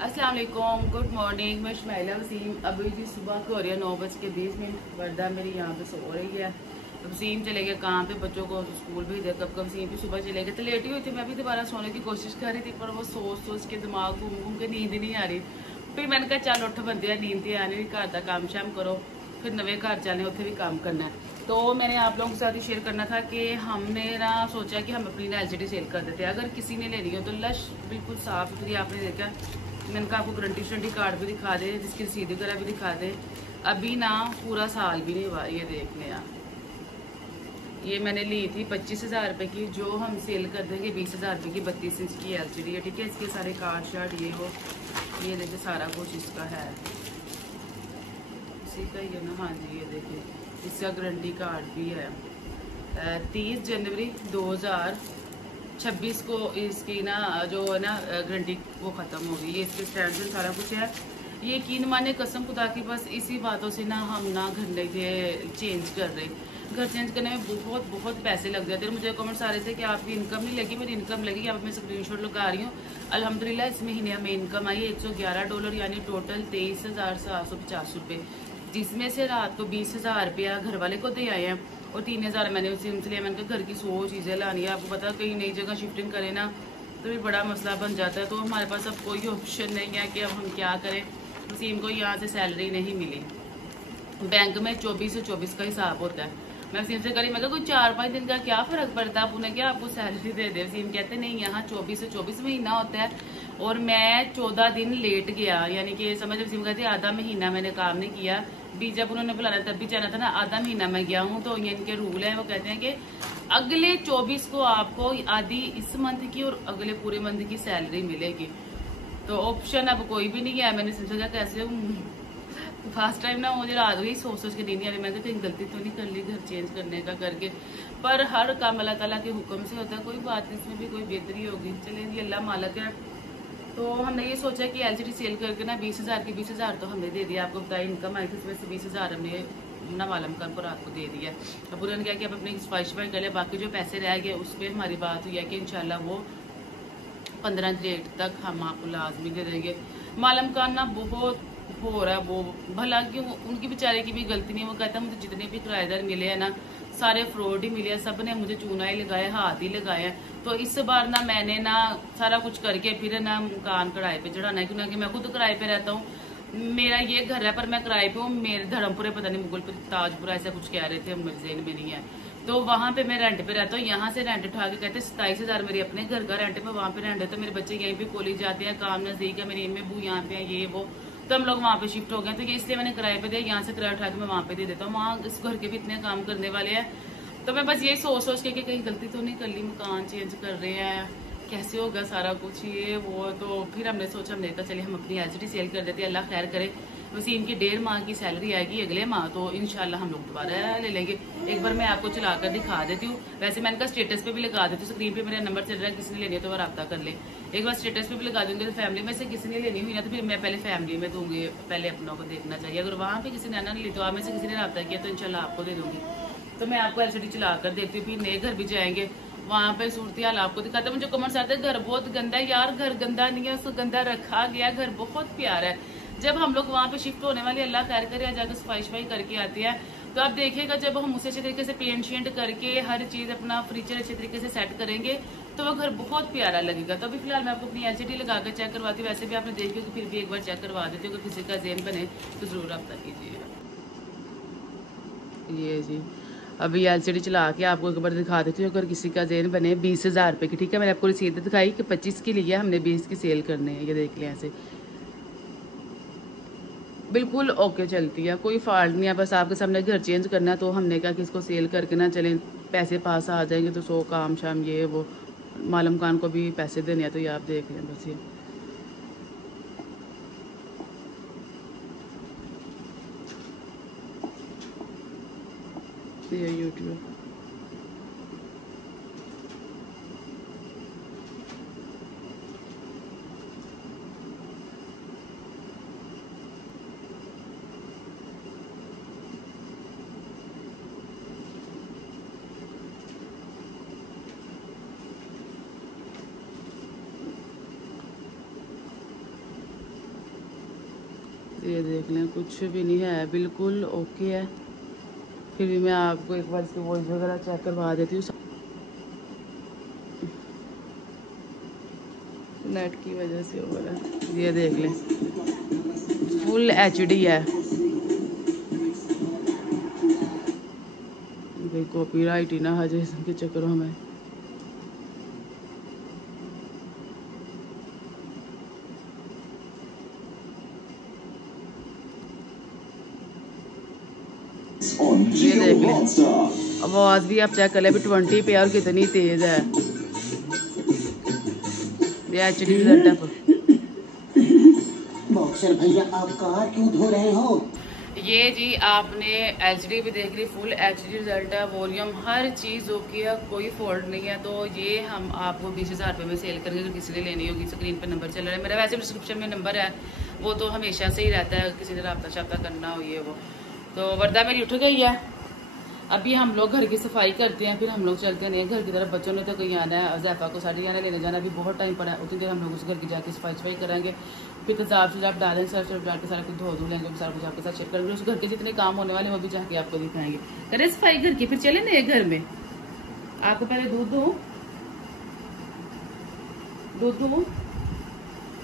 अस्सलाम वालेकुम, good morning. मैं शमाइला वसीम। अभी जी सुबह को हो रही है 9:20। वर्दा मेरी यहाँ पे सो रही है। वसीम चले गए काम पे, बच्चों को स्कूल भेज दिया। कब वसीम भी सुबह चले गए तो लेट ही हुई थी। मैं भी दोबारा सोने की कोशिश कर रही थी, पर वो सोच सोच के दिमाग घूम घूम के नींद ही नहीं आ रही। फिर मैंने कहा चल उठ बंदे, नींद ही आने, घर का काम शाम करो, फिर नवे घर चलने, उत्थे भी काम करना है। तो मैंने आप लोगों के साथ ही शेयर करना था कि हमने ना सोचा कि हम अपनी ना LCD सेल कर देते हैं। अगर किसी ने लेनी हो तो लश बिल्कुल साफ सुथरी, आपने देखा मैंने कहा आपको गारंटी शरंटी कार्ड भी दिखा दे, जिसकी रसीद वगैरह भी दिखा दे। अभी ना पूरा साल भी नहीं हुआ। ये देख लें आप, ये मैंने ली थी 25,000 रुपये की, जो हम सेल कर देंगे 20,000 रुपये की। 32 इंच की LCD है, ठीक है। इसके सारे कार्ड शार्ड ये हो, ये देखिए सारा कुछ इसका है, इसी का ही है ना। हाँ जी, ये देखिए इसका गारंटी कार्ड भी है। 30 जनवरी 2026 को इसकी ना जो है ना गारंटी वो ख़त्म हो गई। ये इसके स्टैंड में सारा कुछ है। ये यकीन माने कसम खुदा की, बस इसी बातों से ना हम ना घर नहीं चेंज कर रहे। घर चेंज करने में बहुत बहुत पैसे लग जाते हैं। मुझे कमेंट्स आ रहे थे कि आपकी इनकम नहीं लगी। मेरी इनकम लगी, यहाँ पर मैं स्क्रीनशॉट लगा रही हूँ। अल्हम्दुलिल्लाह इस महीने हमें इनकम आई है $111, यानी टोटल 23,750 रुपये, जिसमें से रात को 20,000 रुपया घर वाले को दे आए हैं और 3,000 मैंने उनसे लिया। मैंने कहा घर की 100 चीज़ें लानी है, आपको पता कहीं नई जगह शिफ्टिंग करें ना तो भी बड़ा मसला बन जाता है। तो हमारे पास अब कोई ऑप्शन नहीं है कि अब हम क्या करें। वसीम को यहाँ से सैलरी नहीं मिली। बैंक में 24 से 24 का हिसाब होता है। मैं वसीम से करी, मैं कोई 4-5 दिन का क्या फर्क पड़ता है, आप उन्हें क्या आपको सैलरी दे दे। वसीम कहते नहीं, यहाँ 24 से 24 महीना होता है और मैं 14 दिन लेट गया, यानी कि समझ। वसीम कहते आधा महीना मैंने काम नहीं किया भी, जब उन्होंने बुलाना तब भी जाना था ना, आधा महीना मैं गया हूँ। तो ये इनके रूल है, वो कहते हैं कि अगले 24 को आपको आधी इस मंथ की और अगले पूरे मंथ की सैलरी मिलेगी। तो ऑप्शन अब कोई भी नहीं है। मैंने सोचा कैसे फर्स्ट टाइम ना मुझे रात गई सोच सोच के नींद आ रही। मैंने कहीं गलती तो नहीं कर ली घर चेंज करने का करके, पर हर काम अल्लाह ताला के हुक्म से होता है। कोई बात नहीं, इसमें भी कोई बेहतरी होगी। चलें जी, अल्लाह मालिक है। तो हमने ये सोचा कि LCD सेल करके ना 20,000 की 20,000 तो हमने दे दिया। आपको बताया इनकम आई थी, उसमें से 20,000 हमने ना मालूम खान को रात को दे दिया। अब उन्होंने कहा कि आप अपनी ख्वाहिश कर ले, बाकी जो पैसे रह गए उस पर हमारी बात हुई है कि इंशाल्लाह वो 15 डेट तक हम आपको लाजमी दे देंगे। मालूम खान ना बहुत हो रहा है वो, भला क्यों, उनकी बेचारे की भी गलती नहीं। वो कहता मुझे जितने भी किराएदार मिले हैं ना सारे फ्रॉड ही मिले हैं, सब ने मुझे चूना ही लगाया, हाथ ही लगाए हैं। तो इस बार ना मैंने ना सारा कुछ करके फिर ना मकान किराए पे चढ़ाना है, क्योंकि मैं खुद किराए पे रहता हूँ। मेरा ये घर है पर मैं किराए पे हूँ। मेरे धर्मपुरे पता नहीं मुगलपुर ताजपुरा ऐसा कुछ कह रहे थे, मेरे ज़हन में नहीं है। तो वहाँ पे मैं रेंट पे रहता हूँ। यहाँ से रेंट उठा के कहते 27,000 मेरे अपने घर का रेंट पे, वहाँ पे रेंट है। तो मेरे बच्चे यहीं पे कॉलेज जाते हैं, काम नजदीक है, मेरी अम्मी अब्बू यहाँ पे है, ये वो। तो हम लोग वहाँ पे शिफ्ट हो गए, तो ये इसलिए मैंने किराए पे दिया। यहाँ से किराया उठा के मैं वहाँ पे दे देता हूँ। वहाँ इस घर के भी इतने काम करने वाले हैं। तो मैं बस यही सोच सोच के कि कहीं गलती तो नहीं कर ली, मकान चेंज कर रहे हैं, कैसे होगा सारा कुछ ये वो। तो फिर हमने सोचा, हमने कहा चलिए हम अपनी LCD सेल कर देते हैं, अल्लाह खैर करे। वसीम की 1.5 माह की सैलरी आएगी अगले माह, तो इंशाल्लाह हम लोग दोबारा ले लेंगे। एक बार मैं आपको चलाकर दिखा देती हूँ। वैसे मैंने कहा स्टेटस पे भी लगा देती हूँ, स्क्रीन पे मेरा नंबर चल रहा है, किसी ने लेनी है तो वह रब्ता कर ले। एक बार स्टेटस पे भी लगा दूंगी। तो फैमिली में से किसी ने लेनी हुई ना तो फिर मैं पहले फैमिली में दूंगी, पहले अपनों को देखना चाहिए। अगर वहाँ पे किसी ने आना नहीं ली तो आप में से किसी ने रब्ता किया तो इंशाल्लाह आपको दे दूंगी। तो मैं आपको LCD चला कर देती हूँ। फिर नए घर भी जाएंगे, वहाँ पे सूरत हाल आपको दिखाते। मुझे कमेंट्स आते हैं घर बहुत गंदा है। यार घर गंदा नहीं है, उसको गंदा रखा गया। घर बहुत प्यारा है। जब हम लोग वहाँ पे शिफ्ट होने वाले, अल्लाह खैर करे, जाकर सफाई शफाई करके आती है, तो आप देखिएगा जब हम उसे अच्छे तरीके से पेंट शेंट करके हर चीज अपना फर्नीचर अच्छे तरीके से सेट करेंगे तो वो घर बहुत प्यारा लगेगा। तो अभी फिलहाल मैं आपको अपनी LCD लगा कर चेक करवाती हूँ। वैसे भी आपने देखी तो फिर भी एक बार चेक करवा देती हूँ। अगर किसी का ज़हन बने तो जरूर रब्ता कीजिएगा। ये जी, अभी LCD चला के आपको एक बार दिखा देती हूँ। अगर किसी का ज़हन बने 20,000 रुपये की, ठीक है। मैंने आपको रसीद दिखाई कि 25 की लिया, हमने 20 की सेल करने हैं। ये देख लें, ऐसे बिल्कुल ओके चलती है, कोई फॉल्ट नहीं है। बस आपके सामने घर चेंज करना है तो हमने कहा कि इसको सेल करके ना चलें, पैसे पास आ जाएंगे तो 100 काम शाम ये वो। मालूम खान को भी पैसे देने हैं, तो ये आप देख लें बस। ये यूट्यूब ये देख लें, कुछ भी नहीं है, बिल्कुल ओके है। फिर भी मैं आपको एक बार इसकी वॉइस वगैरह चेक करवा देती हूँ। नेट की वजह से हो रहा है। ये देख लें, फुल HD है। भाई कॉपीराइट ही ना आ जाए इसके चक्करों में। ये देख लें, आवाज़ भी आप चेक कर लें, 20 पे और कितनी तेज़ है। ये HD रिजल्ट है। बॉक्सर भैया आप कार क्यों धो रहे हो? ये जी आपने HD भी देख ली, फुल HD रिजल्ट है, वॉल्यूम हर चीज़ ओके है, कोई फॉल्ट नहीं है। तो ये हम आपको 20,000 रुपये में सेल करेंगे। अगर किसी ने लेनी होगी स्क्रीन पे नंबर चल रहा है मेरा, वैसे डिस्क्रिप्शन में नंबर है, वो तो हमेशा से ही रहता है, किसी ने रब्ता शब्ता करना हो ये वो। तो वर्दा मेरी उठ गई है, अभी हम लोग घर की सफाई करते हैं, फिर हम लोग चलते हैं घर की तरफ। बच्चों ने तो कहीं आना है, ज़ैफ़ा को साड़ी आना लेने जाना, अभी बहुत टाइम पड़ा है, उतनी देर हम लोग उस घर की जाके सफाई करेंगे। फिर तेजाब से डालें, सर्फ डाल के सारा कुछ धो लेंगे, सारा कुछ आपके साथ शेयर करेंगे। उस घर के जितने काम होने वाले वो भी जाके आपको दिखाएंगे। करें सफाई घर की, फिर चले ना घर में। आपको पहले दूध दूँ।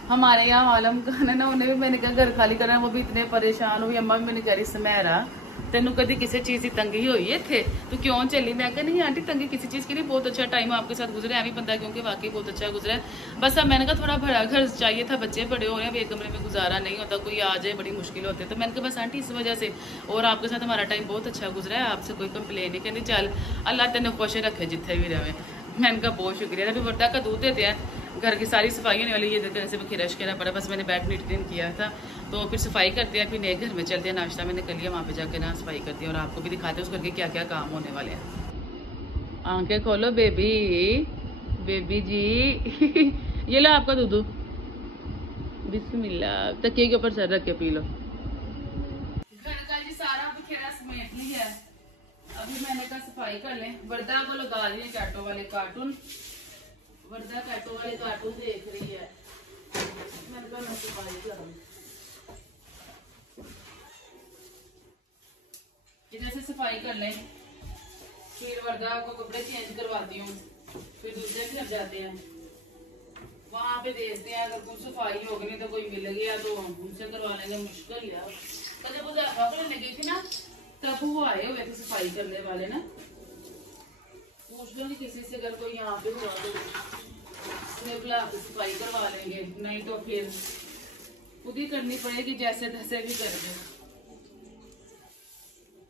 हमारे यहाँ आलम खान है ना, उन्हें भी मैंने कहा घर खाली करना, वो भी इतने परेशान हुई। अम्मा भी मैंने कह रही समैरा तेनू कभी किसी चीज़ की तंगी हुई है थे, तो क्यों चली? मैं कहा नहीं आंटी तंगी किसी चीज़ की नहीं, बहुत अच्छा टाइम आपके साथ गुजरे है, बंदा क्योंकि वाकई बहुत अच्छा गुजरा है। बस अब मैंने कहा थोड़ा बड़ा घर चाहिए था, बच्चे बड़े हो रहे हैं, एक कमरे में गुजारा नहीं होता, कोई आ जाए बड़ी मुश्किल होती है। तो मैंने कहा बस आंटी इस वजह से, और आपके साथ हमारा टाइम बहुत अच्छा गुजरा है, आपसे कोई कंप्लेन नहीं करनी, चल अल्लाह तेन खुश रखे जिथे भी रहे। मैंने कहा बहुत शुक्रिया। अभी वर्दा का दूध देते हैं, घर की सारी सफाई होने वाली, ये देखकर ऐसे खिरश करना पड़ा, बस मैंने बैड नीट क्लीन किया था। तो फिर सफाई करते हैं, फिर नए घर में चलते हैं, नाश्ता मैंने कर लिया, वहाँ पे जाकर ना सफाई करते हैं और आपको भी दिखाते हैं उस घर के क्या क्या काम होने वाले हैं। आंखें खोलो बेबी, बेबी जी ये लो आपका दूध, बिस्मिल्लाह। तकिए के ऊपर सर रख के पी लो। घर का जी सारा बिखेरा समेट लिया है, अभी मैंने कहा सफाई कर लें। वर्दा को लगा दिए कैटो वाले कार्टून, वर्दा कैटो वाले कार्टून देख रही है, मैंने कहा मैं सफाई करूँ। जैसे सफाई कर लें, फिर वर्दा को कपड़े चेंज करवाती हूँ, फिर दूसरे घर जाते हैं, वहां पे देखते हैं अगर कुछ सफाई होगी नहीं तो कोई मिल गया तो उनसे करवा लेंगे। मुश्किल यार, कल जब वो लेने गई थी ना तब वो आए हुए थे सफाई करने वाले ना, पूछ लो किसी से अगर कोई यहाँ पे हुआ तो बुला के सफाई करवा लेंगे, नहीं तो फिर खुद ही करनी पड़ेगी, जैसे तैसे भी कर दे।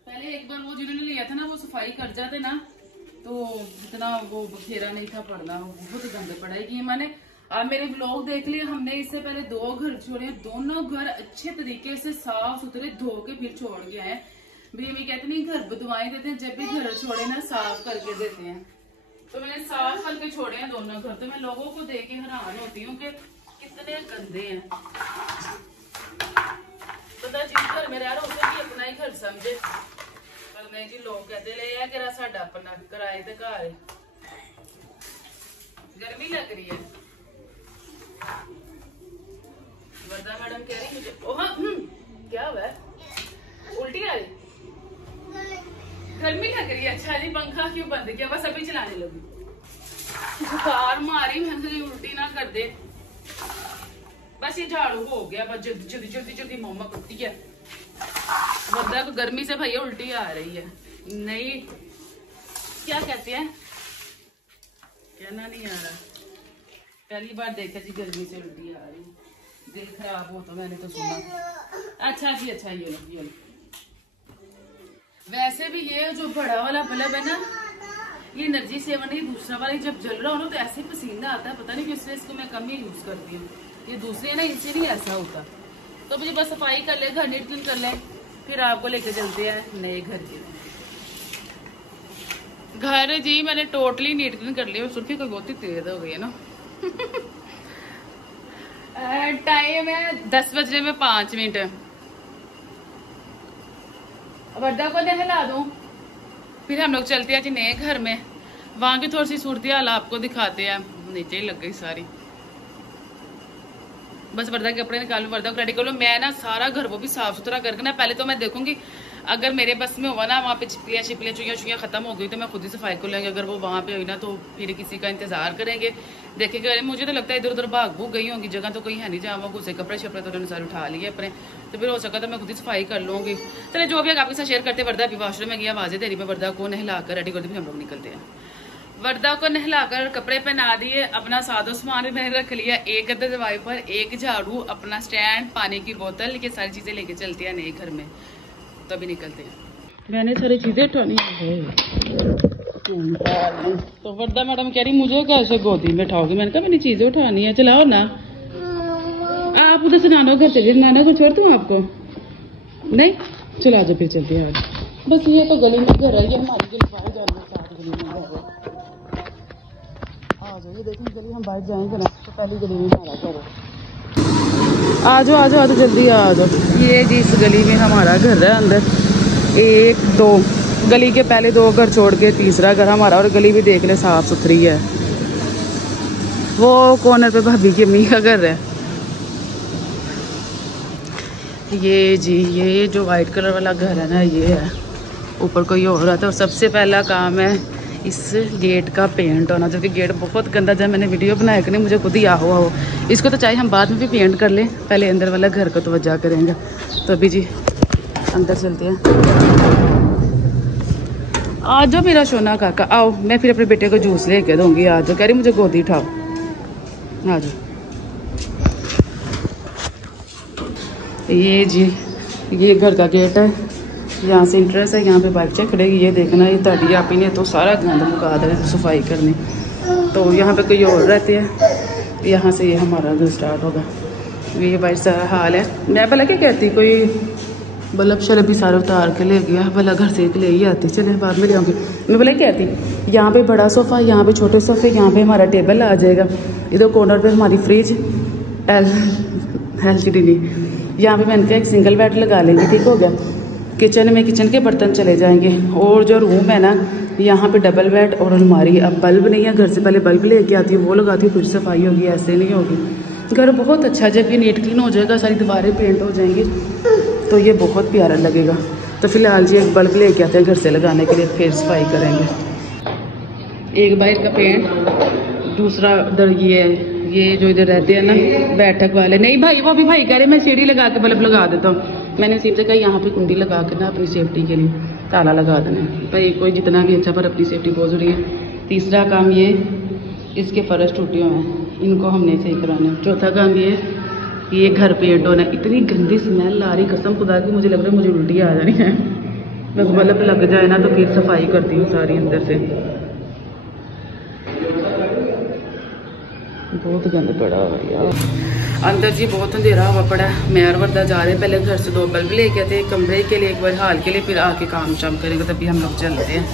पहले एक बार वो जिन्होंने लिया था ना वो सफाई कर जाते ना तो इतना वो बखेरा नहीं था पड़ना, बहुत गंद पड़ा है कि मैंने आप मेरे ब्लॉग देख लिए। हमने इससे पहले 2 घर छोड़े, दोनों घर अच्छे तरीके से साफ सुथरे धो के फिर छोड़ के आए। बीवी कहते नहीं घर बदवाएं देते हैं, जब भी घर छोड़े ना साफ करके देते हैं, तो मैंने साफ करके छोड़े हैं दोनों घर। तो मैं लोगों को देख के हैरान होती हूँ कि कितने गंदे हैं। पता जिस घर में रह रहा होता है अपना ही घर समझे, पर नहीं जी लोग कहते ले कि साडा अपना किराए ते घर है। गर्मी लग रही है, वर्दा मैडम कह रही मुझे ओह क्या हुआ, उल्टी आ रही, गर्मी लग रही है। अच्छा जी पंखा क्यों बंद किया, बस अभी चलाने लगी, बुखार मारी, मैंने उल्टी ना कर दे। बस ये झाड़ू हो गया, बस जल्दी जल्दी जल्दी जल्दी मम्मा कुत्ती है। वर्दा को गर्मी से भैया उल्टी आ रही है, नहीं क्या कहते हैं, कहना नहीं आ रहा, पहली बार देखा जी गर्मी से उल्टी आ रही, दिल खराब हो तो मैंने तो सुना। अच्छा जी अच्छा, ये लो। वैसे भी ये जो बड़ा वाला बल्ब है ना ये एनर्जी सेवर नहीं, दूसरा वाला जब जल रहा हो ना तो ऐसे पसीना आता है, पता नहीं किस इसको मैं कम ही यूज करती हूँ, ये दूसरे है ना इनसे नहीं ऐसा होता। तो मुझे बस सफाई कर ले, घर नीट क्लीन कर ले, फिर आपको लेके चलते हैं नए घर के। घर जी मैंने टोटली नीट क्लीन कर लिया, सुर्खी कोई बहुत ही तेज हो गई है ना टाइम है 10 बजने में 5 मिनट। वर्दा को नहला दूं, फिर हम लोग चलते हैं जी नए घर में, वहां की थोड़ी सी सूरत हाल आपको दिखाते हैं। नीचे ही लग गई सारी, बस वर्दा के कपड़े निकालूं, वर्दा को रेडी कर लूं। मैं ना सारा घर वो भी साफ सुथरा करके ना पहले तो मैं देखूंगी, अगर मेरे बस में हुआ ना वहाँ पे छिपलियाँ छिपलियाँ चुइयाँ खत्म हो गई तो मैं खुद ही सफाई कर लेंगे। अगर वो वहाँ पे हुई ना तो फिर किसी का इंतजार करेंगे, देखेंगे। मुझे तो लगता है इधर उधर भाग भूग गई होंगी, जगह तो कहीं है नहीं जहाँ वो घुसे। कपड़े शपड़े तो उन्होंने सारे उठा लिए अपने, तो फिर हो सका तो मैं खुद ही सफाई कर लूँगी। चले जो भी आपके साथ शेयर करते। वर्दा अभी वॉशरूम में गया, आवाज़ें दे रही, मैं वर्दा को नहलाकर रेडी कर दी, हम लोग निकलते हैं। वर्दा को नहलाकर कपड़े पहना दिए, अपना सादो सामान भी मैंने रख लिया, एक गद्दे वाइपर, एक झाड़ू, अपना स्टैंड, पानी की बोतल, ये सारी चीजें लेके चलते हैं नए घर में, तभी निकलते हैं। मैंने सारी चीजें उठानी है। तो वर्दा मैडम कह रही मुझे कैसे गोदी में उठाओगी, मैंने कहा मैंने चीजें उठानी है, चलाओ ना। आप उधर से नाना घर चलिए, नाना को छोड़ दूँ आपको? नहीं, चला जाओ फिर चलते हैं। बस ये तो गली में घर है, ये हमारी गली बाहर जाने साथ गली में घर है। आ जाओ, ये देखें गली हम बाहर जाएंगे ना तो पहली गली में हमारा घर है। आ जाओ आ जाओ आ जाओ, जल्दी आ जाओ। ये जी इस गली में हमारा घर है, अंदर 1 2 गली के पहले 2 घर छोड़ के तीसरा घर हमारा, और गली भी देख ले साफ सुथरी है। वो कॉर्नर पे भाभी की अम्मी का घर है। ये जी ये जो वाइट कलर वाला घर है ना, ये है। ऊपर कोई और रहा था। और सबसे पहला काम है इस गेट का पेंट होना, जो कि गेट बहुत गंदा। जब मैंने वीडियो बनाया कि नहीं मुझे खुद ही आहो आओ, इसको तो चाहे हम बाद में भी पेंट कर लें, पहले अंदर वाला घर को तवज्जो करेंगे। तो अभी जी अंदर चलते हैं। आ जाओ मेरा सोना काका, आओ, मैं फिर अपने बेटे को जूस लेके दूंगी। आ जाओ, कह रही मुझे गोदी उठाओ, आ जाओ। ये जी ये घर का गेट है, यहाँ से इंट्रेंस है, यहाँ पे बाइक चेक करेगी। ये देखना, ये ताड़ी आप ही ने तो सारा गंद मुका दे सफाई करनी, तो यहाँ पे कोई और रहते हैं। यहाँ से ये हमारा घर स्टार्ट होगा। ये भाई सारा हाल है। मैं भला क्या कहती, कोई बल्ब शल्ब भी सारे उतार के ले गया, भला घर से एक ले ही आती, चले बाद में ले आऊँगी। मैं भला कहती यहाँ पे बड़ा सोफ़ा, यहाँ पे छोटे सोफ़े, यहाँ पे हमारा टेबल आ जाएगा, इधर कॉर्नर पे हमारी फ्रिज LCD नहीं, यहाँ पे मैंने कहा एक सिंगल बेड लगा लेंगे, ठीक हो गया। किचन में किचन के बर्तन चले जाएंगे, और जो रूम है ना यहाँ पे डबल बेड और अलमारी। अब बल्ब नहीं है, घर से पहले बल्ब लेके आती हूँ, वो लगाती हूँ, फिर सफाई होगी, ऐसे नहीं होगी। घर बहुत अच्छा, जब ये नीट क्लीन हो जाएगा, सारी दीवारें पेंट हो जाएंगी, तो ये बहुत प्यारा लगेगा। तो फिलहाल जी एक बल्ब लेके आते हैं घर से लगाने के लिए, फिर सफाई करेंगे। एक बाहर का पेंट, दूसरा उधर ये जो इधर रहते हैं ना बैठक वाले, नहीं भाई वो भी भाई कह रहे मैं सीढ़ी लगा के बल्ब लगा देता हूँ। मैंने सीधे कहा यहाँ पे कुंडी लगा के ना अपनी सेफ्टी के लिए ताला लगा देना भाई, कोई जितना भी अच्छा, पर अपनी सेफ्टी बहुत जरूरी है। तीसरा काम ये इसके फर्श टूटे हुए हैं, इनको हमने सही कराना है। चौथा काम ये घर पेंट होना। इतनी गंदी स्मेल आ रही, कसम खुदा की मुझे लग रहा है मुझे उल्टी आ जानी है। बस बल्ब लग जाए ना तो फिर सफाई करती हूँ सारी अंदर से। बहुत गंद पड़ा हुआ यार अंदर जी, बहुत अंधेरा हुआ पड़ा है। मैं और वर्दा जा रहे हैं, पहले घर से 2 बल्ब लेके आते, एक कमरे के लिए, एक बार हाल के लिए, फिर आके काम शाम करेंगे, तभी हम लोग चलते हैं।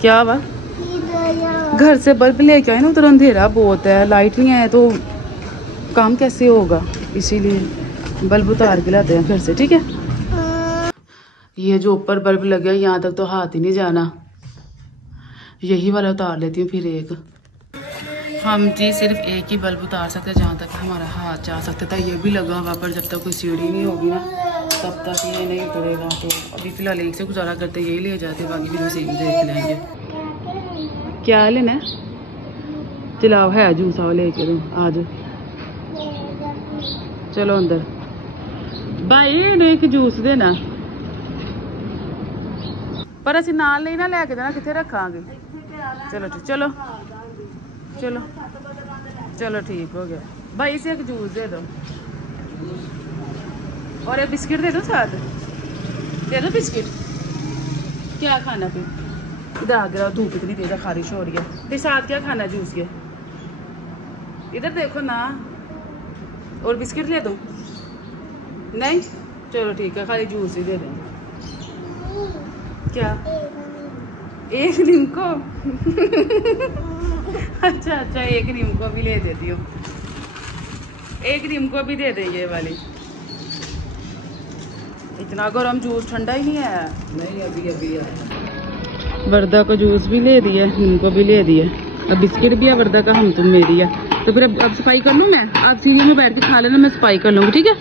क्या हुआ? घर से बल्ब लेके आए ना, उधर अंधेरा बहुत है, लाइट नहीं है, तो काम कैसे होगा, इसीलिए बल्ब उतार के लाते हैं घर से, ठीक है। ये जो ऊपर बल्ब लगे यहाँ तक तो हाथ ही नहीं जाना, यही वाला उतार लेती हूँ। फिर एक हम जी सिर्फ एक ही बल्ब उतार सकते हैं, जहाँ तक हमारा हाथ जा सकता था। ये भी लगा हुआ, पर जब तक कोई सीढ़ी नहीं होगी ना तब तक ये नहीं उतरेगा। तो अभी फिलहाल एक से गुजारा करते, यही ले जाते, बाकी फिर उसे देख लेंगे। क्या लेना है? चलाओ, है जूस आओ लेके दो, आ जाओ, चलो अंदर। भाई ने एक जूस देना, पर असी नाल नहीं ना लेके देना, कितने रखांगे। चलो चलो चलो चलो ठीक हो गया। भाई इसे एक जूस दे दो और एक बिस्किट दे दो, साथ दे दो बिस्किट। क्या खाना फिर? इधर आ गया, धूप इतनी तेज है, खारिश हो रही है, फिर साथ क्या खाना जूस के? इधर देखो ना, और बिस्किट ले दो? नहीं, चलो ठीक है, खाली जूस ही दे देंगे। क्या एक नीम को? अच्छा अच्छा, एक नीम को भी ले देती हूँ, एक नीम को भी दे देंगे वाली। इतना गर्म जूस, ठंडा ही नहीं है। नहीं अभी अभी है। वर्दा को जूस भी ले दिया, नीम को भी ले दिया, अब बिस्किट भी है वर्दा का, हम तुम मेरी है। तो फिर अब सफाई कर लूँ मैं, आप सीढ़ी में बैठ के खा लेना, मैं सफाई कर लूँगी, ठीक है।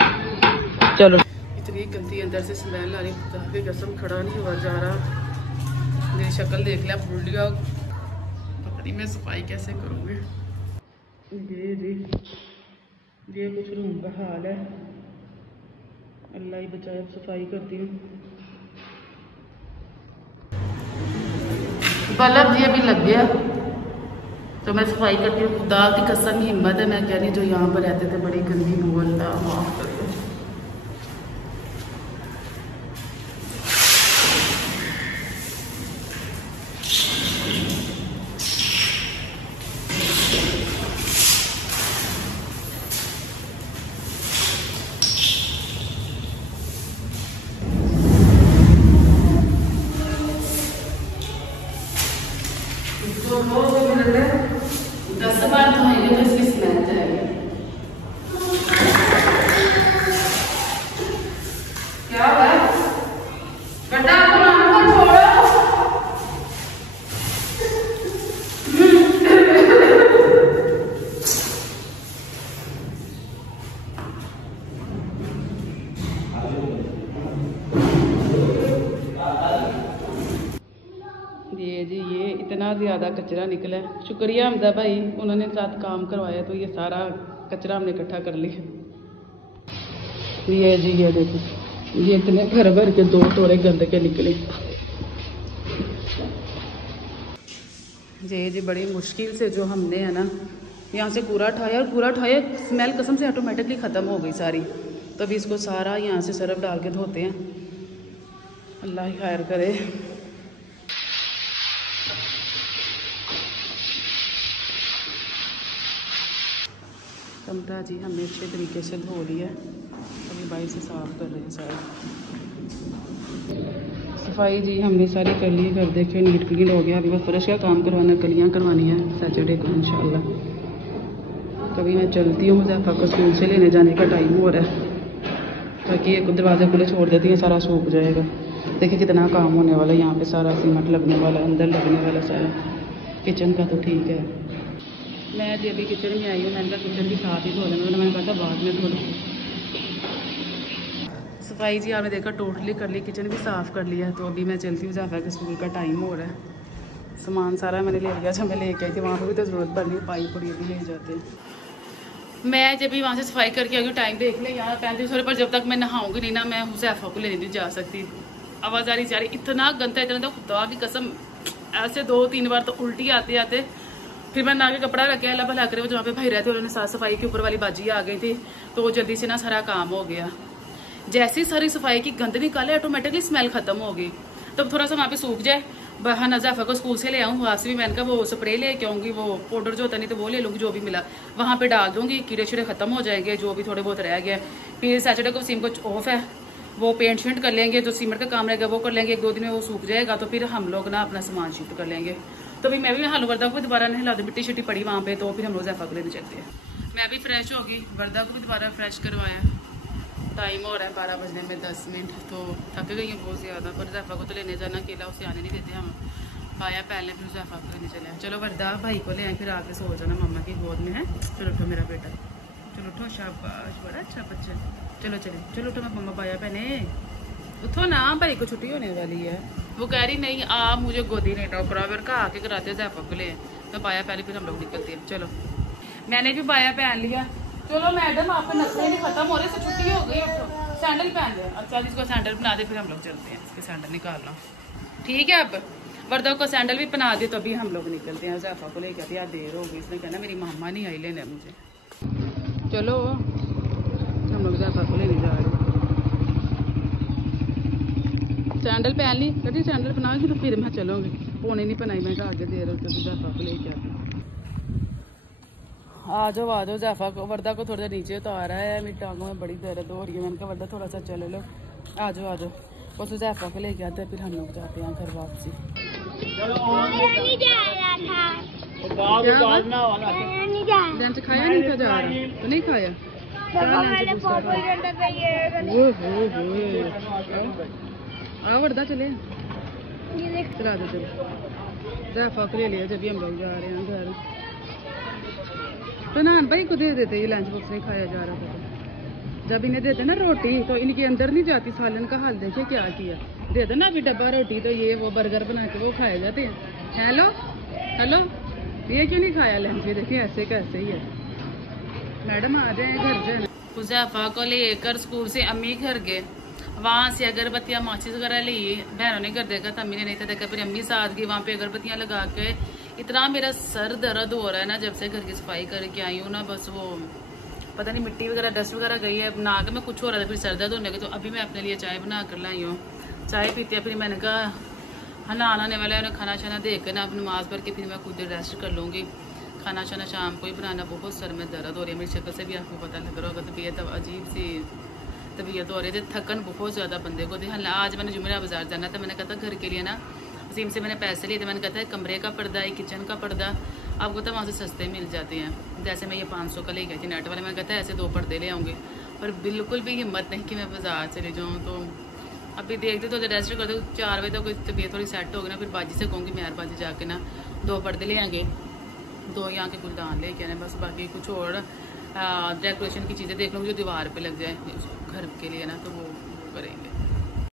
चलो। इतनी गंदी अंदर से स्मेल आ रही, खुदा की कसम खड़ा नहीं हुआ जा रहा। मेरी शक्ल देख लिया भूल गया, पता नहीं मैं सफाई कैसे करूँगी। ये कुछ रूम का हाल है, अल्लाह ही बचाए। सफाई करती हूँ। बल्ब ये भी लग गया तो मैं सफाई करती हूँ। खुदा की कसम हिम्मत है, मैं कह रही जो यहाँ पर रहते थे बड़ी गंदी बू, अल्लाह माफ कर दो। तो 10 बार धोएंगे तो इसकी स्मेल जाएगी। क्या हुआ बेटा, आपको नाम को छोड़ो। ये इतना ज़्यादा कचरा निकला है। शुक्रिया हमजा भाई, उन्होंने साथ काम करवाया तो ये सारा कचरा हमने इकट्ठा कर लिया। ये देखो, ये इतने भर भर के 2 टोरे गंद के निकले। जी बड़ी मुश्किल से जो हमने है ना यहाँ से कूड़ा उठाया, और कूड़ा उठाया स्मेल कसम से ऑटोमेटिकली ख़त्म हो गई सारी। तो अभी इसको सारा यहाँ से सरफ डाल के धोते हैं, अल्लाह ही खैर करे। कमरा जी हमने अच्छे तरीके से धो लिया, अभी बाहर से साफ़ कर रहे हैं सारी। सफाई जी हमने सारी कर ली, घर देखिए नीट क्लीन हो गया। अभी बस फर्श का काम करवाना, कलियाँ करवानी है सैटरडे को इंशाल्लाह। कभी मैं चलती हूँ, मुज़फ़्फ़र को स्कूल से लेने जाने का टाइम हो रहा है, ताकि एक दरवाज़े खुले छोड़ देती हैं, सारा सूख जाएगा। देखिए कितना काम होने वाला है यहाँ पे, सारा सीमेंट लगने वाला, अंदर लगने वाला सारा। किचन का तो ठीक है, मैं जब अभी किचन में आई हूँ, मैंने कहा किचन भी साफ ही धो लेना, मैंने कहा बाद में धो लूँ। सफाई जी आपने देखा टोटली कर ली, किचन भी साफ़ कर लिया। तो अभी मैं चलती हूँ, ज़ाफ़ा के स्कूल का टाइम हो रहा है। सामान सारा मैंने ले लिया, जब मैं लेके आई थी वहाँ पर भी तो ज़रूरत पड़ रही, पाइप और ये भी ले जाते हैं। मैं जब भी वहाँ से सफाई करके आई हूँ, टाइम देख ले यहाँ 35 पर जब तक मैं नहाऊंगी नहीं ना, मैं ज़ाफ़ा को लेने नहीं जा सकती। आवाज़ आ रही जा रही, इतना गंदा इतना, तो खुदा की कसम ऐसे 2-3 बार तो उल्टी आते आते फिर मैंने आगे कपड़ा रखे, अल्लाह भला करे वो जहाँ पे भाई रहते उन्होंने साफ सफाई के ऊपर वाली बाजी आ गई थी, तो वो जल्दी से ना सारा काम हो गया। जैसे ही सारी सफाई की गंद निकाले ऑटोमेटिकली स्मेल खत्म हो गई। तब थोड़ा सा वहाँ पे सूख जाए, बहा नज़ाफ़ा को स्कूल से ले आऊँ, वहाँ से भी मैंने कहा वो स्प्रे लेके आऊँगी, वो पाउडर जो होता नहीं तो वो ले लूँगी, जो भी मिला वहाँ पे डाल दूँगी, कीड़े शीड़े खत्म हो जाएंगे, जो भी थोड़े बहुत रह गए। फिर सैटरडे को सीम को ऑफ है, वो पेंट शेंट कर लेंगे, जो सीमेंट का काम रहेगा वो कर लेंगे, 1-2 दिन में वो सूख जाएगा, तो फिर हम लोग ना अपना सामान शिफ्ट कर लेंगे। तो भी मैं भी हाल वर्दा को भी दोबारा नहला दूँ, मिट्टी शिट्टी पड़ी वहाँ पे, तो फिर हम लोग ज़ाफ़ा को लेने चलते हैं। मैं भी फ्रेश होगी, वर्दा को भी दोबारा फ्रेश करवाया। टाइम हो रहा है 12 बजने में 10 मिनट, तो थक गई हैं बहुत ज़्यादा, पर ज़ाफ़ा को तो लेने जाना, अकेला उसे आने नहीं देते हम। पाया पहले फिर ज़ाफ़ा को लेने चले। चलो वर्दा भाई को ले आए, फिर आके सो जाना मम्मा की गोद में है। चलो उठो मेरा बेटा, चलो उठो, शाबाश, बड़ा अच्छा बच्चा। चलो चलो उठो, मैं मम्मा पाया पहने उठो ना, भाई को छुट्टी होने वाली है। वो कह रही नहीं आप मुझे गोदी नहीं टाओ करा, फिर कहा आके कराते ज़ाफ़ा को ले, तो पाया पहले फिर हम लोग निकलते हैं। चलो मैंने भी पाया पहन लिया। चलो मैडम आपके नखरे नहीं खत्म हो रहे, से छुट्टी हो गई, सैंडल पहन ले। अच्छा जिसको सैंडल बना दे, फिर हम लोग चलते हैं, इसके सैंडल निकालना ठीक है। अब वर्दा को सैंडल भी पहना दे, तो अभी हम लोग निकलते हैं। ज़ाफ़ा को लेकर यार देर हो गई, इसने कहना मेरी मामा नहीं आई लेने मुझे। चलो हम लोग ज़ाफ़ा को लेने जा रहे हैं। सैंडल पहन ली, कभी सैंडल पहनाओगी तो फिर मैं चलोगे, पौने नहीं पहनाई, मैं आगे देर होती तो ज़ाफ़ा को लेके आती। आ जाओ ज़ाफ़ा को, वर्दा को थोड़ा सा नीचे उतारा है, मेरी टांगों में बड़ी दर्द हो रही है। मैंने कहा वर्दा थोड़ा सा चल लो, आ जाओ बस ज़ाफ़ा को लेके आते हैं, फिर हम लोग जाते हैं घर वापसी। लंच खाया नहीं था, जा रहा तो नहीं खाया, आओ वर्दा चले, चला दो चलो। ज़ाफ़ा को ले लिया जब भी हम लोग जा रहे हैं घर। तो नान भाई को दे देते, ये लंच बॉक्स नहीं खाया जा रहा था। जब इन्हें देते ना रोटी तो इनके अंदर नहीं जाती, सालन का हाल देखिए क्या किया। दे दो ना अभी डब्बा रोटी, तो ये वो बर्गर बना के वो खाए जाते हैं। हेलो हेलो, ये क्यों नहीं खाया लंच? ये देखिए ऐसे कैसे ही है। मैडम आ जाए घर से। हुज़ैफा को लेकर स्कूल से अम्मी घर गए, वहाँ से अगरबत्तियाँ माचिस वगैरह ली। बहनों ने घर देखा था, अम्मी ने नहीं था देखा, फिर अम्मी साथ गई वहाँ पे अगरबत्तियाँ लगा के। इतना मेरा सर दर्द हो रहा है ना, जब से घर की सफाई करके आई हूँ ना, बस वो पता नहीं मिट्टी वगैरह डस्ट वगैरह गई है नाक में, कुछ हो रहा था, फिर सर दर्द होने के। तो अभी मैं अपने लिए चाय बना कर लाई हूँ, चाय पीती है। फिर मैंने कहा हनान आने वाला है, उन्हें खाना शाना दे कर ना अब नमाज पढ़ के फिर मैं खुद रेस्ट कर लूँगी। खाना शाना शाम को ही बनाना। बहुत सर में दर्द हो रही है, मेरी शक्ल से भी आपको पता लग रहा होगा। तबीयत अजीब सी तबीयत हो रही थी, थकन बहुत ज़्यादा बंदे को थी। आज मैंने जुमेरा बाजार जाना था, मैंने कहा था घर के लिए ना वसीम से मैंने पैसे लिए थे। मैंने कहा था कमरे का पर्दा है, किचन का पर्दा, आपको तो वहाँ से सस्ते मिल जाते हैं। जैसे मैं ये 500 का ले गई थी नेट वाले, मैंने कहा था ऐसे 2 पर्दे ले आऊँगी, पर बिल्कुल भी हिम्मत नहीं कि मैं बाजार चले जाऊँ। तो अभी देखते तो रेस्ट कर दो, 4 बजे तक तबीयत थोड़ी सेट होगी ना, फिर बाजी से कहूँगी मैं बाजी जाके ना 2 पर्दे ले आएंगे, 2 यहाँ के गुलदान लेके आने, बस बाकी कुछ और डेकोरेशन की चीज़ें देख लूँगी जो दीवार पे लग जाए घर के लिए ना, तो वो करेंगे।